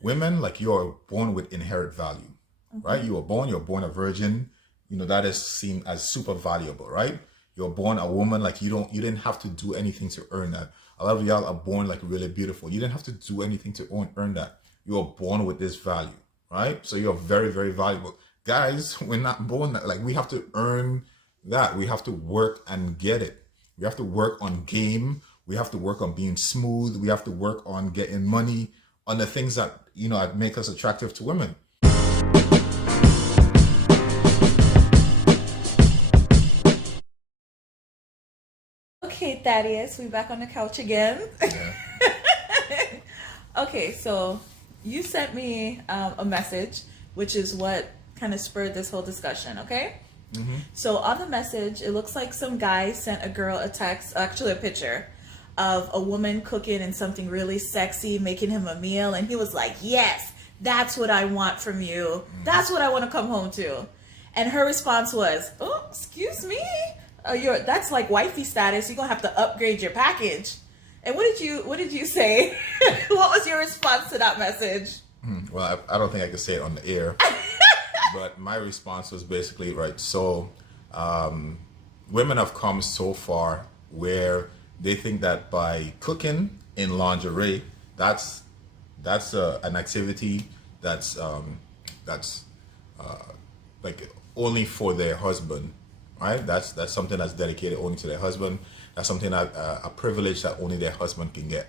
Women, like, you're born with inherent value, right? You're born a virgin. That is seen as super valuable, right? You're born a woman, like, you didn't have to do anything to earn that. A lot of y'all are born like really beautiful. You didn't have to do anything to earn that. You are born with this value, right? So you're very, very valuable. Guys, we're not born that. Like, we have to earn that. We have to work and get it. We have to work on game. We have to work on being smooth. We have to work on getting money, on the things that, make us attractive to women. Okay, Thaddeus, we back on the couch again. Yeah. Okay, so you sent me a message, which is what kind of spurred this whole discussion, okay? So on the message, it looks like some guy sent a girl a text, actually a picture, of a woman cooking and something really sexy, making him a meal, and he was like, yes, that's what I want from you. That's what I want to come home to. And her response was, oh, excuse me? That's like wifey status. You're gonna have to upgrade your package. And what did you say? What was your response to that message? Well, I don't think I could say it on the air, but my response was basically, right, so women have come so far where they think that by cooking in lingerie, that's an activity that's like only for their husband, right? That's something that's dedicated only to their husband. That's something that a privilege that only their husband can get.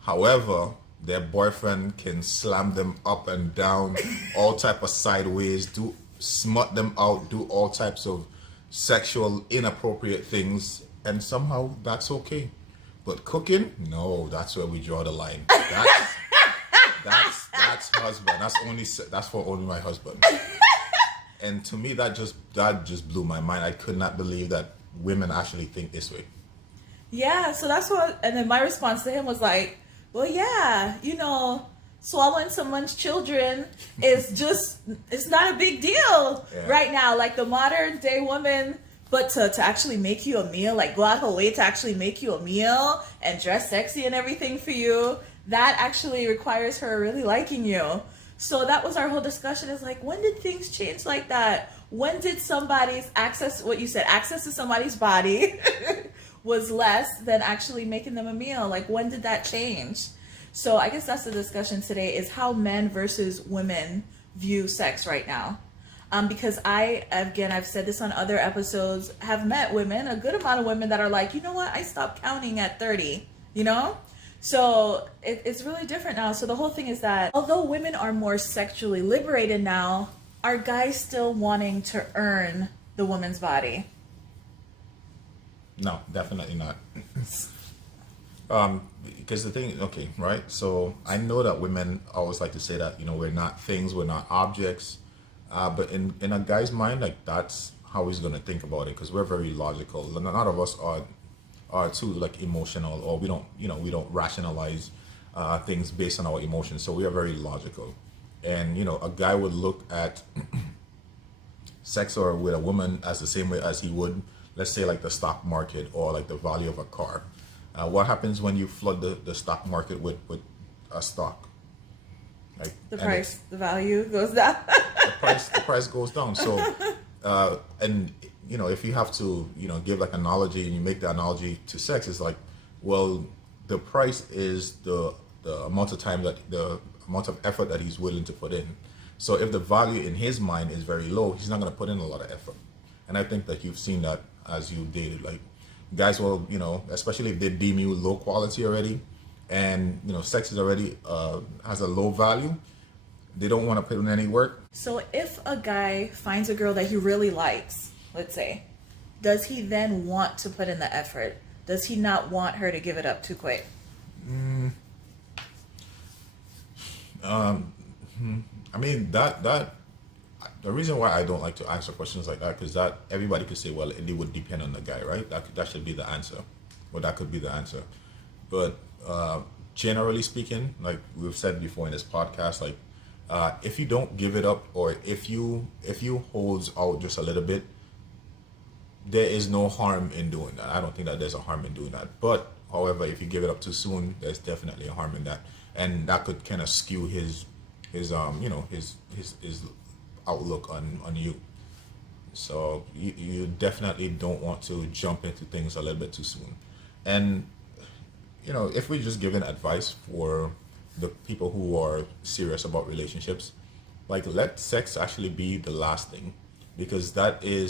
However, their boyfriend can slam them up and down, all type of sideways, do smut them out, do all types of sexual inappropriate things, and somehow that's okay. But cooking, no, that's where we draw the line. That's husband. That's for only my husband. And to me, that just blew my mind. I could not believe that women actually think this way. Yeah, so that's what, and then my response to him was like, well, yeah, swallowing someone's children it's not a big deal Yeah. right now. Like the modern day woman, but to actually make you a meal, like go out her way to actually make you a meal and dress sexy and everything for you, that actually requires her really liking you. So that was our whole discussion, is like, when did things change like that? When did somebody's access to somebody's body was less than actually making them a meal? Like, when did that change? So I guess that's the discussion today, is how men versus women view sex right now. Because I've said this on other episodes, have met women, a good amount of women that are like, you know what, I stopped counting at 30, So it's really different now. So the whole thing is that although women are more sexually liberated now, are guys still wanting to earn the woman's body? No, definitely not. Because the thing, okay, right? So I know that women always like to say that, we're not things, we're not objects. But in a guy's mind, like, that's how he's gonna think about it, because we're very logical. None of us are too, like, emotional, or we don't rationalize things based on our emotions. So we are very logical. And a guy would look at sex or with a woman as the same way as he would, let's say, like the stock market or like the value of a car. What happens when you flood the stock market with a stock? Like, The value goes down. the price goes down. So, and if you have to, give like an analogy, and you make the analogy to sex, it's like, well, the price is the amount of time, that the amount of effort that he's willing to put in. So if the value in his mind is very low, he's not going to put in a lot of effort. And I think that you've seen that as you dated, like, guys will, especially if they deem you low quality already, and sex is already has a low value, they don't want to put in any work. So if a guy finds a girl that he really likes, let's say, does he then want to put in the effort? Does he not want her to give it up too quick? I mean, that the reason why I don't like to answer questions like that, because that everybody could say, well, it would depend on the guy, right? That should be the answer, or that could be the answer. But generally speaking, like we've said before in this podcast, like, if you don't give it up, or if you holds out just a little bit, there is no harm in doing that. I don't think that there's a harm in doing that. But however, if you give it up too soon, there's definitely a harm in that, and that could kind of skew his outlook on you. So you definitely don't want to jump into things a little bit too soon. And if we're just giving advice for the people who are serious about relationships, like let sex actually be the last thing, because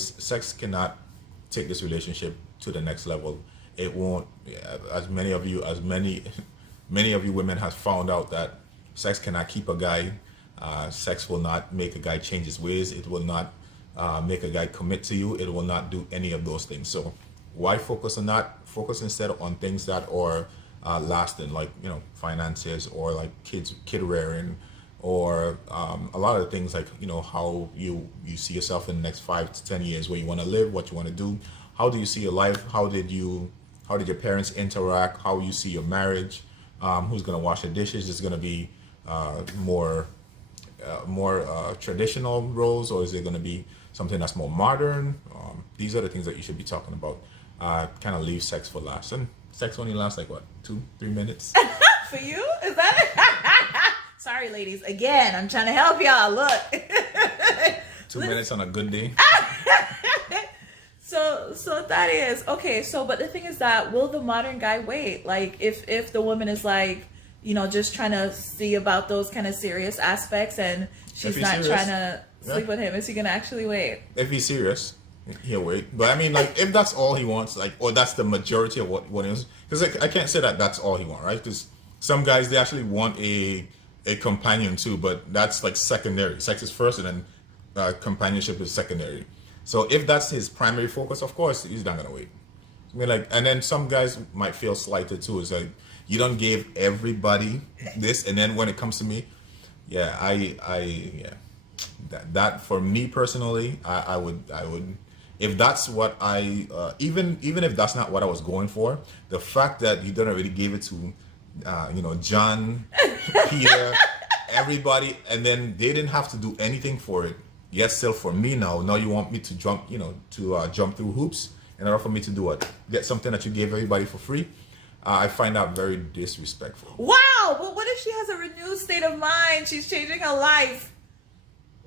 sex cannot take this relationship to the next level. It won't. As many of you women have found out that sex cannot keep a guy. Sex will not make a guy change his ways. It will not make a guy commit to you. It will not do any of those things. So why focus on that? Focus instead on things that are lasting, like finances, or like kid rearing, or a lot of the things, like how you see yourself in the next 5 to 10 years, where you want to live, what you want to do. How do you see your life? How did your parents interact? How you see your marriage? Who's going to wash the dishes? Is going to be more traditional roles, or is it going to be something that's more modern? These are the things that you should be talking about. Kind of leave sex for last, and sex only lasts like what, 2-3 minutes. For you, is that it? Sorry, ladies. Again, I'm trying to help y'all. Look. 2 minutes on a good day. So that is okay. So, but the thing is that, will the modern guy wait? Like, if the woman is like, just trying to see about those kind of serious aspects, and she's not serious, trying to sleep with him, is he gonna actually wait? If he's serious, he'll wait. But I mean, like, if that's all he wants, like, or that's the majority of what he is, because I can't say that that's all he wants, right? Because some guys, they actually want a companion too, but that's like secondary. Sex is first, and then companionship is secondary. So if that's his primary focus, of course he's not gonna wait. I mean, like, and then some guys might feel slighted too. It's like, you don't give everybody this, and then when it comes to me, that for me personally, I would, if that's what even if that's not what I was going for, the fact that you don't already gave it to John, Peter, everybody, and then they didn't have to do anything for it. Yet still for me now you want me to jump, jump through hoops in order for me to do what? Get something that you gave everybody for free. I find that very disrespectful. Wow, but what if she has a renewed state of mind? She's changing her life.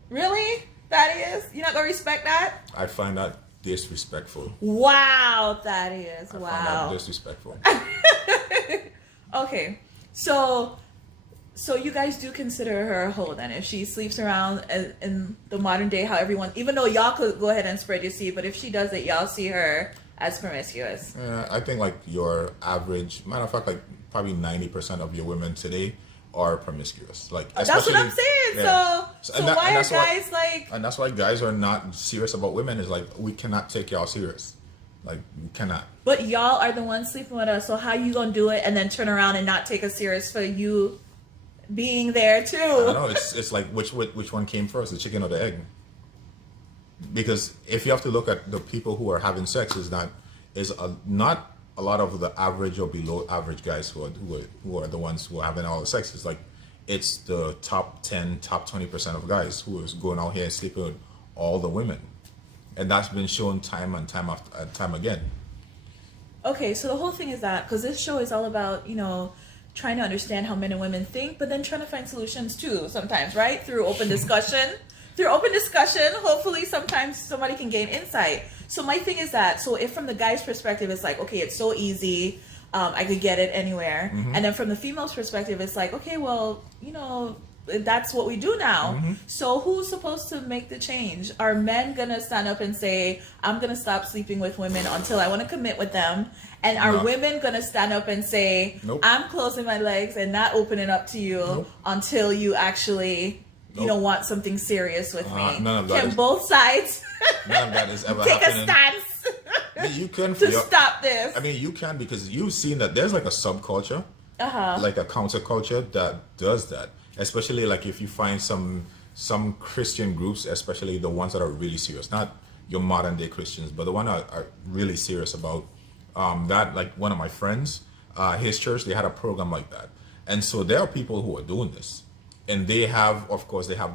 Really? That is? You're not gonna respect that? I find that disrespectful. Wow, that is. I wow. find that disrespectful. Okay, so you guys do consider her a hoe then, if she sleeps around in the modern day, how everyone, even though y'all could go ahead and spread your seed, but if she does it, y'all see her as promiscuous? I think like your average, matter of fact, like probably 90% of your women today are promiscuous. Like, that's what I'm saying. Yeah. So why are guys like? And that's why guys are not serious about women. Is like, we cannot take y'all serious. Like, we cannot. But y'all are the ones sleeping with us. So how you gonna do it and then turn around and not take us serious for you being there too? I don't know. It's like which one came first, the chicken or the egg? Because if you have to look at the people who are having sex, not a lot of the average or below average guys who are the ones who are having all the sex. It's like, it's the top 10, top 20% of guys who is going out here and sleeping with all the women, and that's been shown time and time again. Okay, so the whole thing is that, because this show is all about trying to understand how men and women think, but then trying to find solutions too sometimes, right? Through open discussion. Hopefully sometimes somebody can gain insight. So my thing is that, so if from the guy's perspective, it's like, okay, it's so easy, I could get it anywhere. Mm-hmm. And then from the female's perspective, it's like, okay, well, that's what we do now. Mm-hmm. So who's supposed to make the change? Are men gonna stand up and say, I'm gonna stop sleeping with women until I want to commit with them? And are women gonna stand up and say, nope, I'm closing my legs and not opening up to you, nope, until you actually want something serious with me? None of that. Can both sides none of that is ever take happening. A stance? I mean, you can stop this. I mean, you can, because you've seen that there's like a subculture, like a counterculture that does that. Especially like if you find some Christian groups, especially the ones that are really serious, not your modern day Christians, but the ones that are really serious about that. Like one of my friends, his church, they had a program like that, and so there are people who are doing this, and they have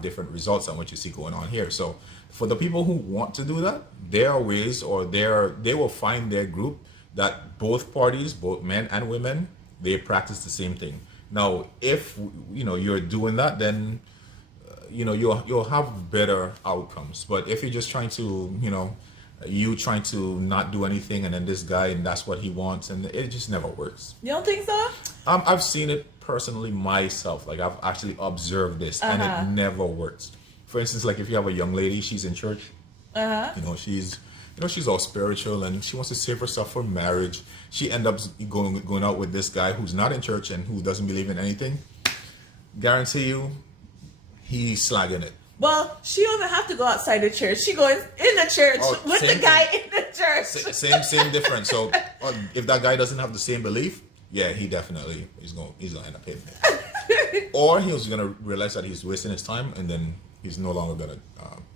different results than what you see going on here. So for the people who want to do that, there are ways, or they will find their group that both parties, both men and women, they practice the same thing. Now, if you're doing that, then you'll have better outcomes. But if you're just trying to, you trying to not do anything, and then this guy, and that's what he wants, and it just never works. You don't think so? I've seen it personally myself. Like, I've actually observed this, and it never works. For instance, like if you have a young lady, she's in church, she's all spiritual and she wants to save herself for marriage. She ends up going out with this guy who's not in church and who doesn't believe in anything. Guarantee you, he's slagging it. Well, she don't even have to go outside the church. She goes in the church with the guy in the church. Same difference. So if that guy doesn't have the same belief, yeah, he definitely he's gonna end up hating it. Or he's gonna realize that he's wasting his time, and then he's no longer gonna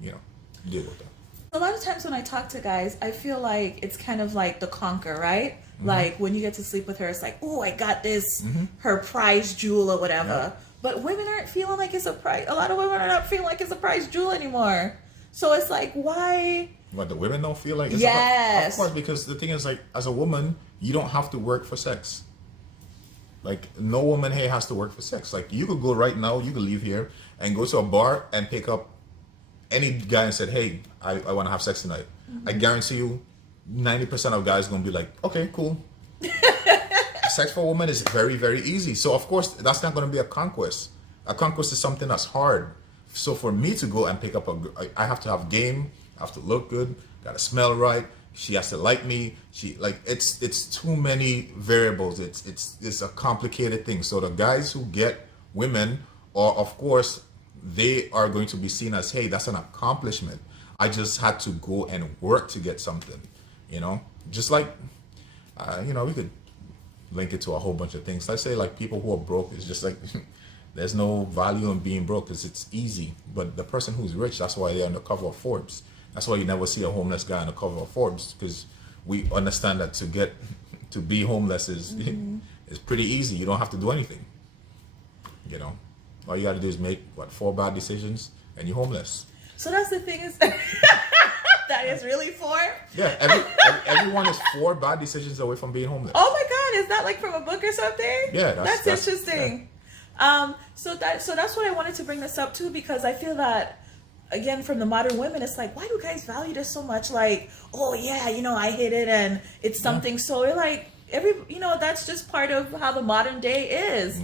deal with that. A lot of times when I talk to guys, I feel like it's kind of like the conquer, right? Like when you get to sleep with her, it's like, oh, I got this, her prize jewel or whatever. Yeah. But women aren't feeling like it's a prize. A lot of women are not feeling like it's a prize jewel anymore. So it's like, why? What, the women don't feel like it's yes. Of course, because the thing is, like, as a woman, you don't have to work for sex. Like, no woman here has to work for sex. Like, you could go right now, you could leave here and go to a bar and pick up any guy and said, hey, I want to have sex tonight. I guarantee you 90% of guys going to be like, okay, cool. Sex for a woman is very, very easy. So, of course, that's not going to be a conquest. A conquest is something that's hard. So, for me to go and pick up I have to have game, I have to look good, got to smell right. She has to like me. It's too many variables. It's a complicated thing. So, the guys who get women are, of course, they are going to be seen as, hey, that's an accomplishment. I just had to go and work to get something, just like, we could link it to a whole bunch of things. Let's say like people who are broke, it's just like, there's no value in being broke because it's easy. But the person who's rich, that's why they're on the cover of Forbes. That's why you never see a homeless guy on the cover of Forbes, because we understand that to be homeless is pretty easy. You don't have to do anything, All you got to do is make 4 bad decisions and you're homeless. So that's the thing is that is really 4? Yeah, everyone is 4 bad decisions away from being homeless. Oh my God, is that like from a book or something? Yeah, that's interesting. Yeah. So that's what I wanted to bring this up too, because I feel that again from the modern women, it's like, why do guys value this so much? Like, oh yeah, I hit it and it's something. So you're like, that's just part of how the modern day is.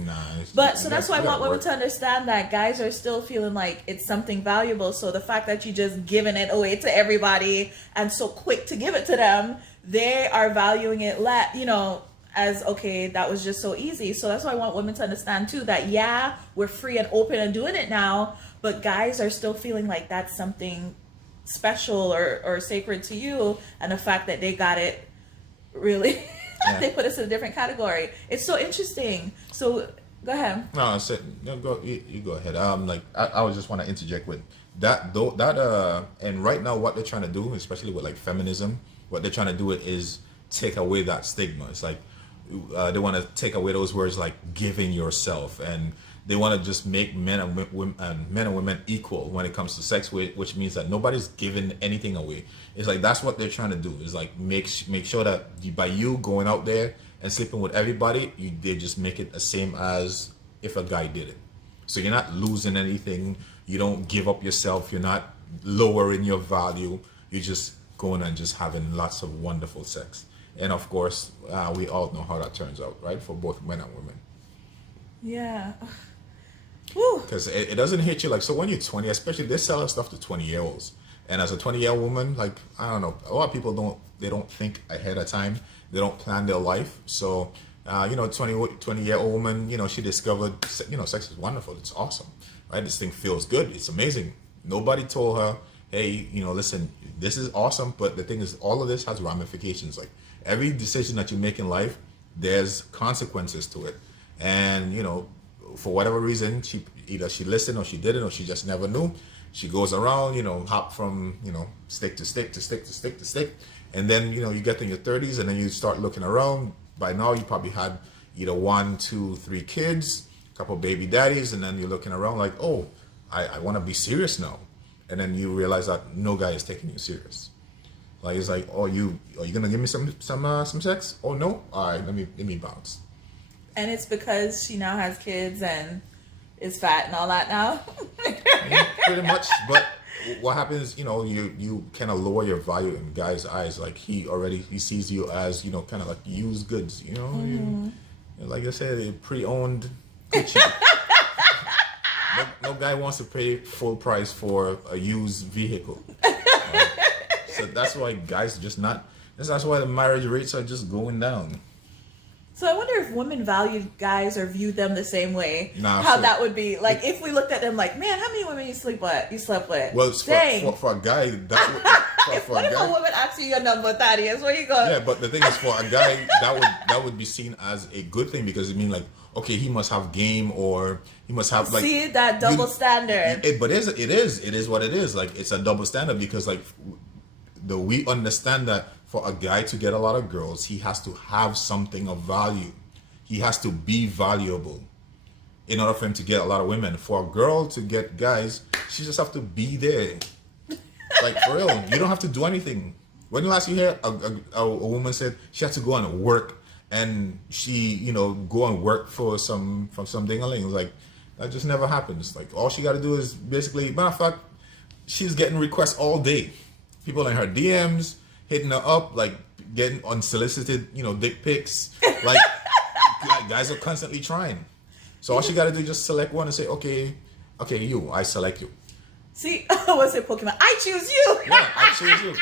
But so that's why I want women to understand that guys are still feeling like it's something valuable. So the fact that you just giving it away to everybody and so quick to give it to them, they are valuing it as, okay, that was just so easy. So that's why I want women to understand too, that yeah, we're free and open and doing it now, but guys are still feeling like that's something special or sacred to you. And the fact that they got it really... Yeah. They put us in a different category. It's so interesting. So go ahead. No, you go ahead. I was just want to interject with that. And right now, what they're trying to do, especially with like feminism, what they're trying to do is take away that stigma. It's like they want to take away those words like giving yourself, and they want to just make men and women equal when it comes to sex, which means that nobody's giving anything away. It's like that's what they're trying to do. Is like make sure that by you going out there and sleeping with everybody, they just make it the same as if a guy did it. So you're not losing anything. You don't give up yourself. You're not lowering your value. You're just going and just having lots of wonderful sex. And of course, we all know how that turns out, right? For both men and women. Yeah. Because it doesn't hit you like, so when you're 20, especially they're selling stuff to 20-year-olds. And as a 20-year-old woman, like, I don't know, a lot of people don't think ahead of time. They don't plan their life. So, 20-year-old woman, she discovered, sex is wonderful. It's awesome, right? This thing feels good. It's amazing. Nobody told her, hey, listen, this is awesome. But the thing is, all of this has ramifications. Like every decision that you make in life, there's consequences to it. And, for whatever reason, either she listened or she didn't, or she just never knew. She goes around, hop from, stick to stick to stick to stick to stick. And then, you get in your 30s and then you start looking around. By now, you probably had either 1, 2, 3 kids, a couple baby daddies. And then you're looking around like, oh, I want to be serious now. And then you realize that no guy is taking you serious. Like, it's like, oh, are you going to give me some sex? Oh, no? All right, let me bounce. And it's because she now has kids and is fat and all that now. Yeah, pretty much. But what happens, you kind of lower your value in guys' eyes. Like he sees you as, kind of like used goods. Like I said, a pre-owned Gucci. No guy wants to pay full price for a used vehicle. So that's why guys just not. That's why the marriage rates are just going down. So I wonder if women value guys or view them the same way. Nah, how that would be. Like if we looked at them like, man, how many women you slept with? Well, dang. For a guy, that would. What if a woman asks you your number, Thaddeus? Where you going? Yeah, but the thing is, for a guy, that would be seen as a good thing because it means like, okay, he must have game or he must have like. See that double standard. But it is what it is. Like it's a double standard because like, we understand that for a guy to get a lot of girls, he has to have something of value. He has to be valuable in order for him to get a lot of women. For a girl to get guys, she just have to be there. Like for real, you don't have to do anything. When you last you hear a woman said she had to go and work and she, go and work for some ding-a-ling. It was like, that just never happens. Like all she got to do is basically, matter of fact, she's getting requests all day. People in her DMs, hitting her up, like getting unsolicited, dick pics. Like guys are constantly trying. So all she got to do is just select one and say, okay, I select you. See, what's it, Pokemon? I choose you. Yeah, I choose you.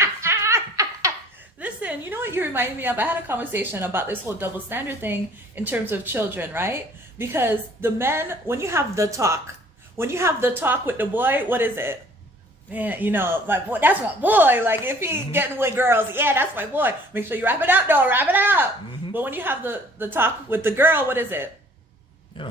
Listen, you know what you remind me of? I had a conversation about this whole double standard thing in terms of children, right? Because the men, when you have the talk with the boy, what is it? Man, my boy, that's my boy. Like if he getting with girls, yeah, that's my boy. Make sure you wrap it up, though. Wrap it up. But when you have the talk with the girl, what is it?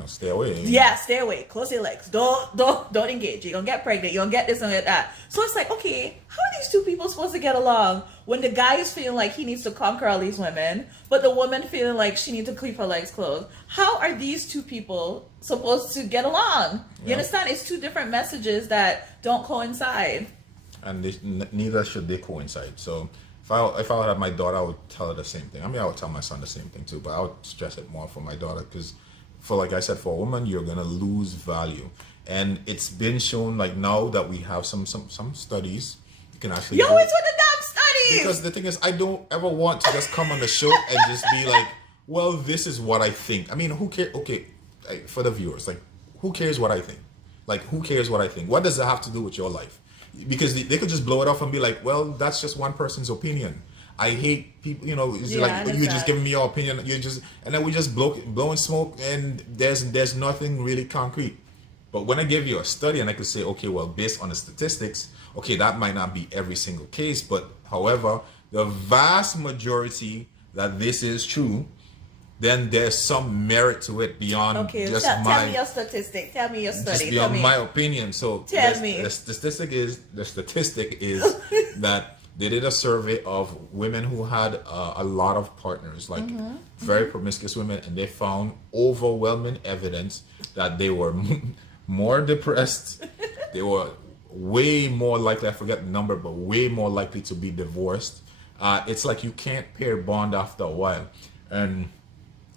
Stay away. Yeah, stay away. Close your legs. Don't engage. You're gonna get pregnant. You're gonna get this and get that. So it's like, okay, how are these two people supposed to get along when the guy is feeling like he needs to conquer all these women, but the woman feeling like she needs to keep her legs closed? How are these two people supposed to get along? You understand? It's two different messages that don't coincide. And neither should they coincide. So if I would have my daughter, I would tell her the same thing. I mean, I would tell my son the same thing too, but I would stress it more for my daughter because, like I said, for a woman, you're gonna lose value, and it's been shown. Like now that we have some studies, you can actually. Yo, it's with the damn studies. Because the thing is, I don't ever want to just come on the show and just be like, well, this is what I think. I mean, who cares? Okay, for the viewers, like, who cares what I think? Like, who cares what I think? What does that have to do with your life? Because they could just blow it off and be like, well, that's just one person's opinion. I hate people, it's like you're just giving me your opinion. And then we just blowing smoke, and there's nothing really concrete. But when I give you a study and I could say, okay, well, based on the statistics, okay, that might not be every single case, but however, the vast majority that this is true, then there's some merit to it beyond just tell me your statistic. Tell me your study. Just beyond my opinion. So tell me. The statistic is that they did a survey of women who had a lot of partners, like very promiscuous women, and they found overwhelming evidence that they were more depressed. They were way more likely, I forget the number, but way more likely to be divorced. It's like you can't pair bond after a while. And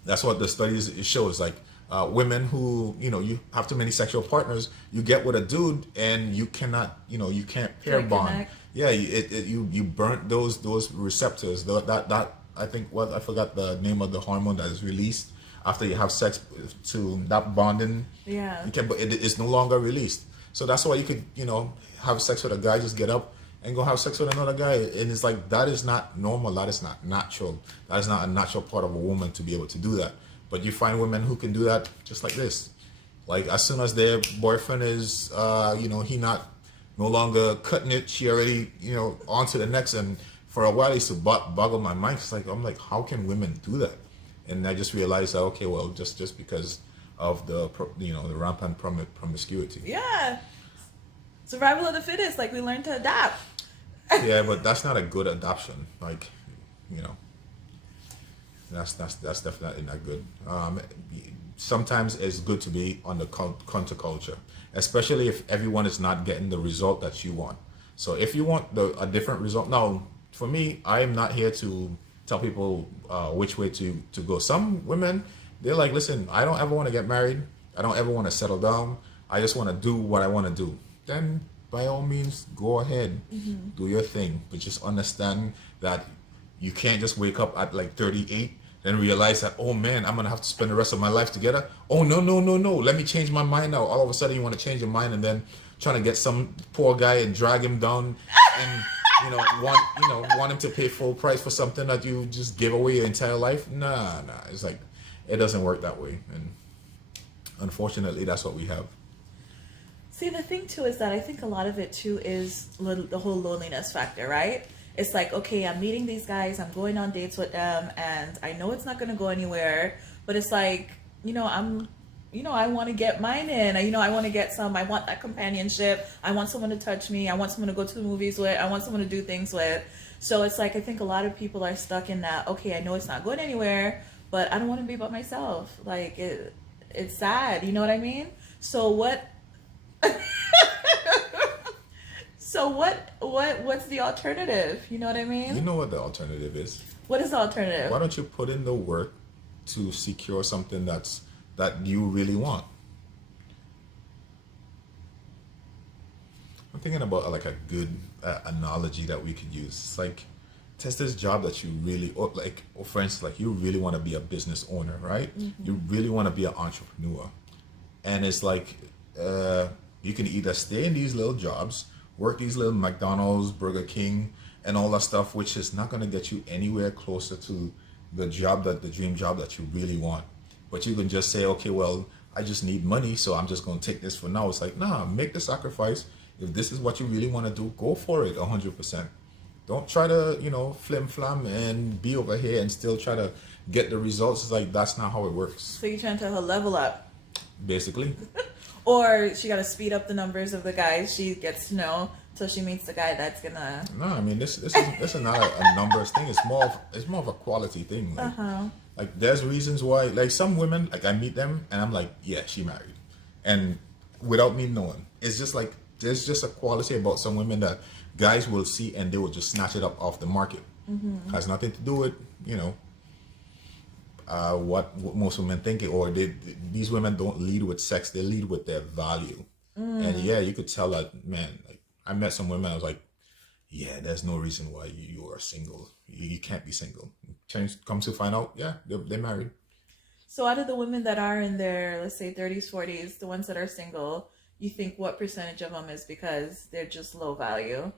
that's what the studies shows. Like women who, you have too many sexual partners, you get with a dude and you cannot, you can't pair bond. Connect. Yeah, you burnt those receptors. That I think I forgot the name of the hormone that is released after you have sex to that bonding. Yeah. It's no longer released. So that's why you could, have sex with a guy, just get up and go have sex with another guy. And it's like, that is not normal. That is not natural. That is not a natural part of a woman to be able to do that. But you find women who can do that just like this. Like as soon as their boyfriend is, he no longer cutting it, she already, on to the next. And for a while, it used to boggle my mind. It's like, I'm like, how can women do that? And I just realized that, okay, well, just because of the rampant promiscuity. Yeah. Survival of the fittest, like we learned to adapt. Yeah, but that's not a good adoption. Like, that's definitely not good. Sometimes it's good to be on the counterculture, especially if everyone is not getting the result that you want. So if you want a different result, now for me, I am not here to tell people which way to go. Some women, they're like, listen, I don't ever want to get married. I don't ever want to settle down. I just want to do what I want to do. then by all means go ahead, Mm-hmm. do your thing, but just understand that you can't just wake up at like 38 then realize that, oh man, I'm gonna have to spend the rest of my life together. Oh no, no, no, no, let me change my mind now. All of a sudden you want to change your mind and then trying to get some poor guy and drag him down and want him to pay full price for something that you just give away your entire life. Nah, it's like it doesn't work that way, and unfortunately that's what we have. See, the thing too is that I think a lot of it too is the whole loneliness factor, right? It's like, okay, I'm meeting these guys, I'm going on dates with them, and I know it's not going to go anywhere, but it's like, I want to get mine in. I want to get some, I want that companionship. I want someone to touch me. I want someone to go to the movies with. I want someone to do things with. So it's like, I think a lot of people are stuck in that, okay, I know it's not going anywhere, but I don't want to be by myself. Like, it's sad. You know what I mean? So what's the alternative? You know what I mean? You know what the alternative is? What is the alternative? Why don't you put in the work to secure something that you really want? I'm thinking about like a good analogy that we could use. It's like, test this job that you really, or for instance, like you really want to be a business owner, right? Mm-hmm. You really want to be an entrepreneur. And it's like, you can either stay in these little jobs, work these little McDonald's, Burger King, and all that stuff, which is not going to get you anywhere closer to the dream job that you really want. But you can just say, okay, well, I just need money, so I'm just going to take this for now. It's like, nah, make the sacrifice. If this is what you really want to do, go for it 100%. Don't try to, flim flam and be over here and still try to get the results. It's like, that's not how it works. So you're trying to tell her level up. Basically. Or she got to speed up the numbers of the guys she gets to know till she meets the guy that's gonna. No, I mean this is not a numbers thing. It's more of a quality thing. Like, like there's reasons why, like some women, like I meet them and I'm like, yeah, she married, and without me knowing, it's just like there's just a quality about some women that guys will see and they will just snatch it up off the market. Has nothing to do with what most women think, or these women don't lead with sex, they lead with their value. And yeah, you could tell that, man, like I met some women, I was like, yeah, there's no reason why you are single. You can't be single. Comes to find out, yeah, they're married. So out of the women that are in their, let's say 30s, 40s, the ones that are single, you think what percentage of them is because they're just low value,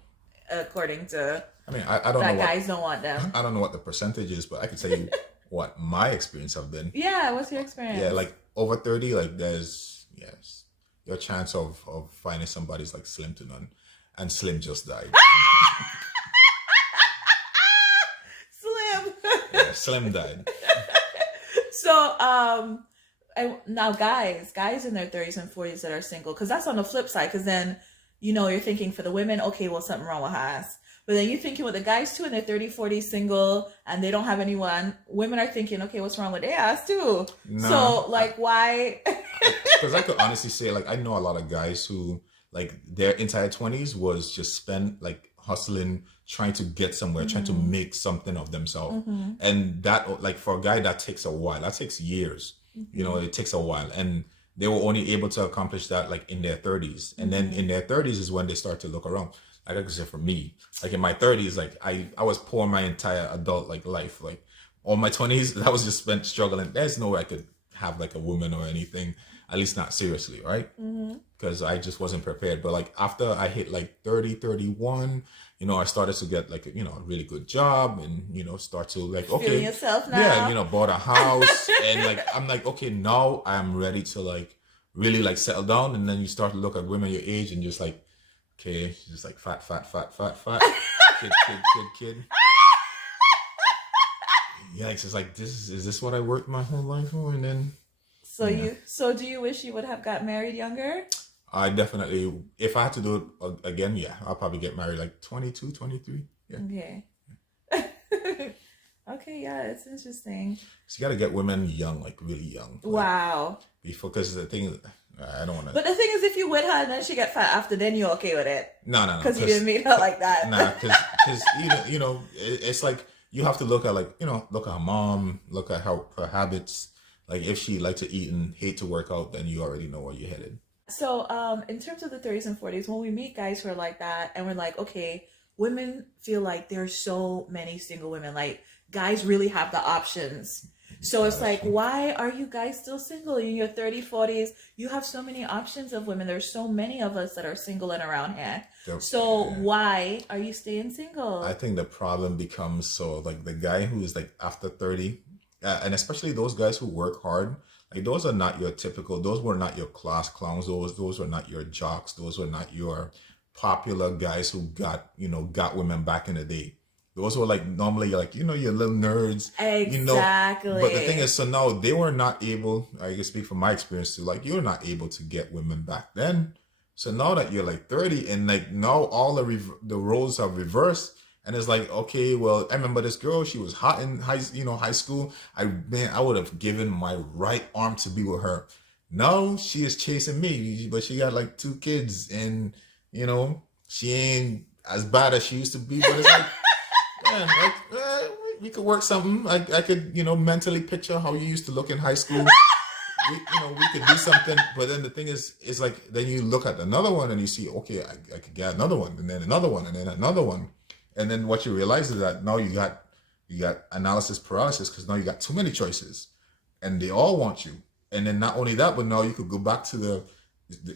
according to I mean, I don't know guys don't want them. I don't know what the percentage is, but I can tell you what my experience have been. Yeah, what's your experience? Yeah, like over 30, like your chance of finding somebody's like slim to none, and Slim just died. Slim. Yeah, Slim died. So now guys in their 30s and 40s that are single, because that's on the flip side, because then you're thinking for the women, okay, well, something wrong with her ass. But then you're thinking with the guys too, and they're 30, 40 single, and they don't have anyone. Women are thinking, okay, what's wrong with their ass too? Nah, so like, why? Because I could honestly say, like, I know a lot of guys who, like, their entire 20s was just spent like hustling, trying to get somewhere, trying to make something of themselves. And that, like, for a guy, that takes a while. That takes years. It takes a while. And they were only able to accomplish that like in their 30s. And then in their 30s is when they start to look around. Like I could say for me, like in my 30s, like I was poor my entire adult like life. Like all my 20s, I was just spent struggling. There's no way I could have like a woman or anything, at least not seriously, right? Because I just wasn't prepared. But like after I hit like 30, 31, I started to get like, a really good job and, start to like, okay. Feeling yourself now. Yeah, bought a house and like, I'm like, okay, now I'm ready to like really like settle down. And then you start to look at women your age and just like, okay, she's just like fat, kid. Yeah, it's just like, is this what I worked my whole life for? And then. So do you wish you would have got married younger? I definitely, if I had to do it again, yeah, I'll probably get married like 22, 23. Yeah. Okay. Okay, yeah, it's interesting. So you got to get women young, like really young. Like, wow. Because the thing, I don't want to. But the thing is, if you with her and then she get fat after, then you're okay with it. No. Because you didn't meet her like that. Nah, because it's like you have to look at like, look at her mom, look at her habits. Like if she like to eat and hate to work out, then you already know where you're headed. So, in terms of the 30s and 40s, when we meet guys who are like that, and we're like, okay, women feel like there's so many single women. Like, guys really have the options. So it's like, why are you guys still single in your 30s, 40s? You have so many options of women. There's so many of us that are single and around here. So why are you staying single? I think the problem becomes so like the guy who is like after 30, and especially those guys who work hard, like those are not your typical, those were not your class clowns, those were not your jocks, those were not your popular guys who got, got women back in the day. Those were like normally like, your little nerds. Exactly. But the thing is, so now they were not able, I can speak from my experience too, like you're not able to get women back then. So now that you're like 30 and like now all the roles have reversed, and it's like, okay, well, I remember this girl, she was hot in high school. I would have given my right arm to be with her. Now she is chasing me, but she got like 2 kids and she ain't as bad as she used to be, but it's like, man, like, we could work something. I could, mentally picture how you used to look in high school. We could do something. But then the thing is, it's like, then you look at another one and you see, okay, I could get another one, and then another one, and then another one. And then what you realize is that now you got analysis paralysis, because now you got too many choices and they all want you. And then not only that, but now you could go back to the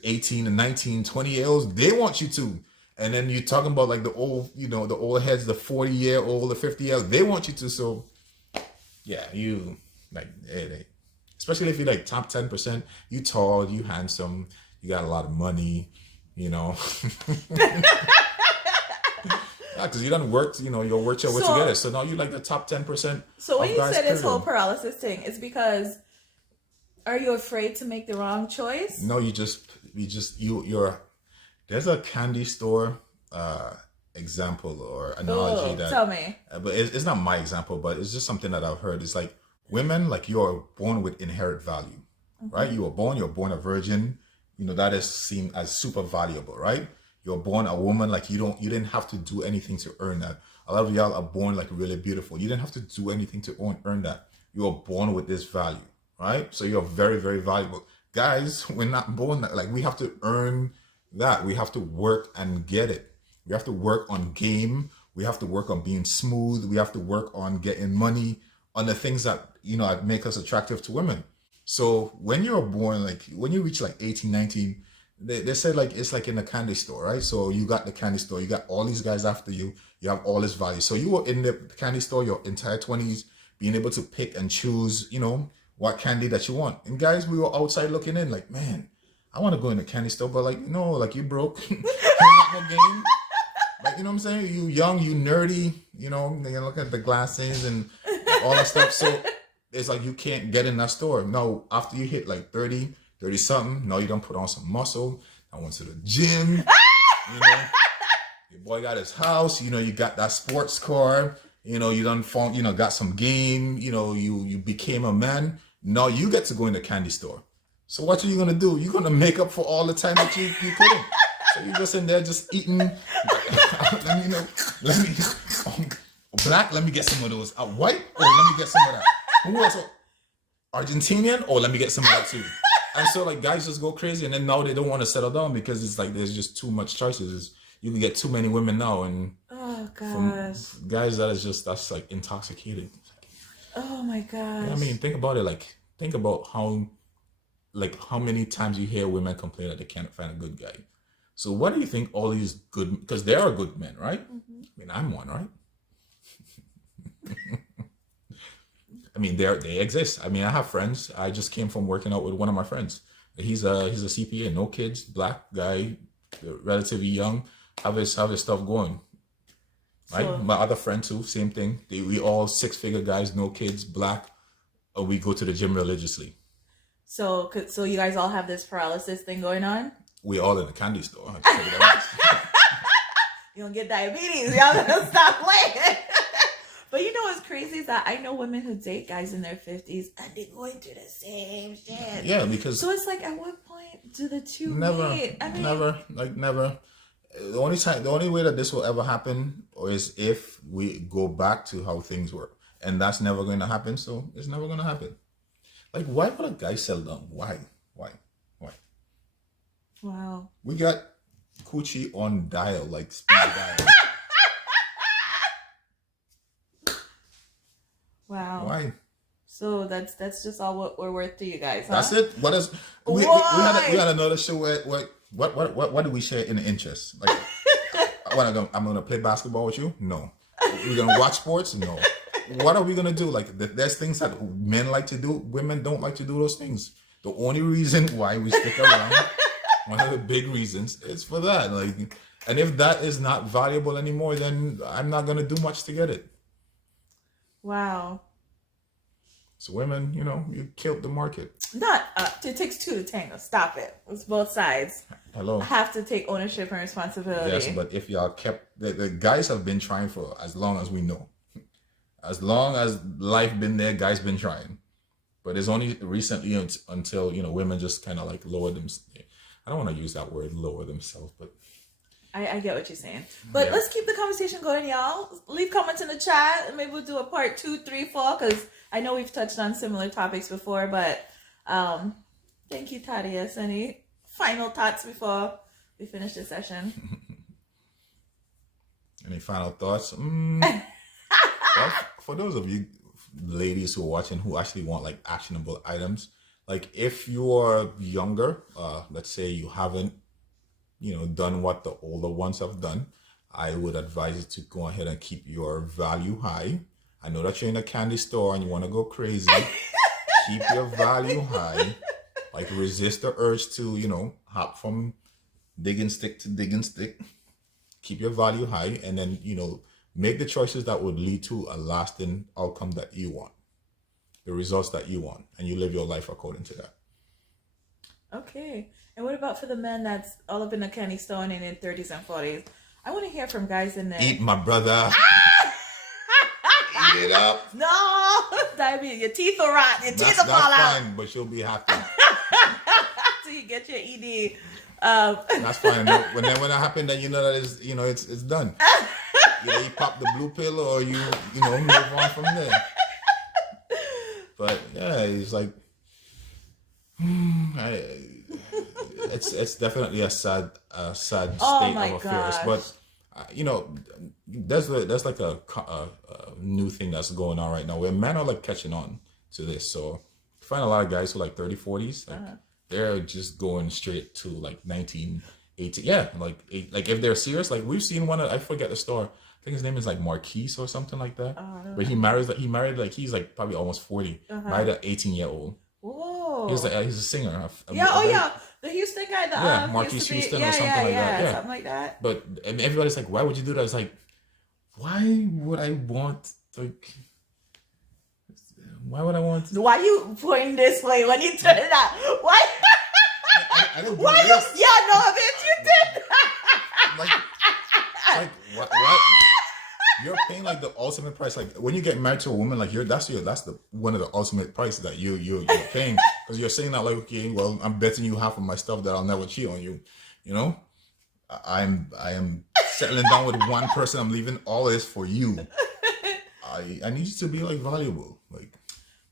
18 and 19, 20-year-olds. They want you too. And then you're talking about like the old, the old heads, the 40-year-old, the 50-year-old, they want you to. So yeah, you like, especially if you're like top 10%, you tall, you handsome, you got a lot of money, because you done worked, your worked your way together. So now you like the top 10%. So when you said this whole paralysis thing, it's because, are you afraid to make the wrong choice? No, you're there's a candy store example or analogy that, tell me. But it's not my example, but it's just something that I've heard. It's like women, like you're born with inherent value, right? You're born a virgin, that is seen as super valuable, right? You're born a woman, like you didn't have to do anything to earn that. A lot of y'all are born like really beautiful. You didn't have to do anything to earn that. You were born with this value, right? So you're very, very valuable. Guys, we're not born that. Like we have to earn that. We have to work and get it. We have to work on game. We have to work on being smooth. We have to work on getting money, on the things that, make us attractive to women. So when you're born, like when you reach like 18, 19, they said like it's like in a candy store, right? So you got the candy store, you got all these guys after you, you have all this value. So you were in the candy store your entire 20s, being able to pick and choose, what candy that you want. And guys, we were outside looking in like, man, I want to go in the candy store, but like, no, like you broke. You got no game. Like, you know what I'm saying? You young, you nerdy, you look at the glasses and all that stuff. So it's like you can't get in that store. No, after you hit like 30 something, no, you don't put on some muscle. I went to the gym. Your boy got his house, you got that sports car, you done found, got some game, you became a man. Now you get to go in the candy store. So what are you gonna do? You're gonna make up for all the time that you couldn't. So you're just in there just eating. Black, let me get some of those. White, let me get some of that. Who else? Argentinian, let me get some of that too. And so like guys just go crazy, and then now they don't want to settle down because it's like there's just too much choices. You can get too many women now, and oh gosh, guys that's like intoxicated. Oh my gosh. I mean, think about it. Like think about how many times you hear women complain that they can't find a good guy. So what do you think all these good, because there are good men, right? I mean, I'm one, right? I mean, they exist. I mean, I have friends. I just came from working out with one of my friends. He's a CPA, no kids, black guy, relatively young, have his stuff going. Right? So, my other friend too, same thing. We all 6-figure guys, no kids, black. We go to the gym religiously. So you guys all have this paralysis thing going on? We all in the candy store. You don't get diabetes. Y'all gonna stop playing. But what's crazy is that I know women who date guys in their 50s and they're going through the same shit. Yeah, because... So it's like, at what point do the two meet? I mean, never. The only way that this will ever happen is if we go back to how things were. And that's never going to happen, so it's never going to happen. Like, why would a guy settle down? Why? Wow. We got coochie on dial, like speed dial. Wow. Why? So that's just all what we're worth to you guys, huh? That's it. What is we had another show where what do we share in the interest? Like I'm gonna play basketball with you? No. We're gonna watch sports? No. What are we gonna do? Like there's things that men like to do, women don't like to do those things. The only reason why we stick around, one of the big reasons, is for that. Like, and if that is not valuable anymore, then I'm not gonna do much to get it. Wow. So women, you killed the market. Not it takes two to tango. Stop it. It's both sides. Hello. I have to take ownership and responsibility. Yes, but if y'all kept the guys have been trying for as long as we know. As long as life been there, guys been trying. But it's only recently until women just kind of like lower them. I don't want to use that word, lower themselves, but I get what you're saying. But let's keep the conversation going, y'all. Leave comments in the chat, and maybe we'll do a part 2, 3, 4, because I know we've touched on similar topics before. But thank you, Thaddeus. Any final thoughts before we finish this session? Any final thoughts? Well, for those of you ladies who are watching who actually want like actionable items, like if you're younger, let's say you haven't done what the older ones have done, I would advise you to go ahead and keep your value high. I know that you're in a candy store and you want to go crazy. Keep your value high. Like resist the urge to, hop from digging stick to digging stick. Keep your value high, and then, make the choices that would lead to a lasting outcome that you want. The results that you want. And you live your life according to that. Okay. And what about for the men that's all up in the candy store and in their 30s and 40s? I want to hear from guys in there. Eat, my brother. Eat it up. No, diabetes. Your teeth will rot. Your teeth will fall out. That's fine, but you'll be happy. So you get your ED. That's fine. When that happens, then you know that it's done. You pop the blue pill, or you move on from there. But yeah, it's like. It's definitely a sad state of affairs, but there's like a new thing that's going on right now where men are like catching on to this. So you find a lot of guys who are like 30s, 40s, they're just going straight to like 1980. Yeah, like if they're serious, like we've seen one. I forget the store. I think his name is like Marquise or something like that. But he married like he's like probably almost 40. Married an 18-year-old. Whoa. He's a singer. The Houston guy. Marquis Houston or something like that. Yeah, something like that. But everybody's like, why would you do that? It's like, why would I want Why you pointing this way when you turn it out? Why? I don't do why this. Bitch, you did. like what? You're paying like the ultimate price. Like when you get married to a woman, like that's one of the ultimate prices that you're paying, because you're saying that like, okay, well, I'm betting you half of my stuff that I'll never cheat on you. I am settling down with one person. I'm leaving all this for you. I need you to be like valuable. Like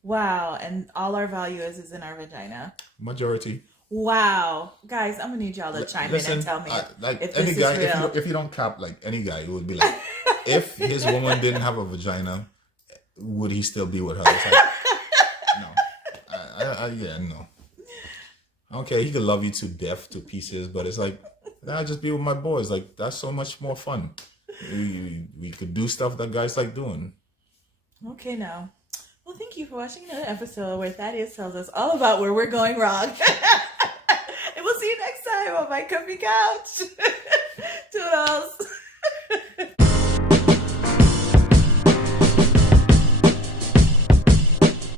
wow, and all our value is in our vagina. Majority. Wow, guys, I'm gonna need y'all to chime in and tell me if any this guy, is real. if you don't cap like any guy, it would be like, if his woman didn't have a vagina, would he still be with her? It's like, no. No. Okay, he could love you to death, to pieces, but it's like, I'll just be with my boys. Like, that's so much more fun. We could do stuff that guys like doing. Okay, now. Well, thank you for watching another episode where Thaddeus tells us all about where we're going wrong. And we'll see you next time on my comfy couch. Toodles.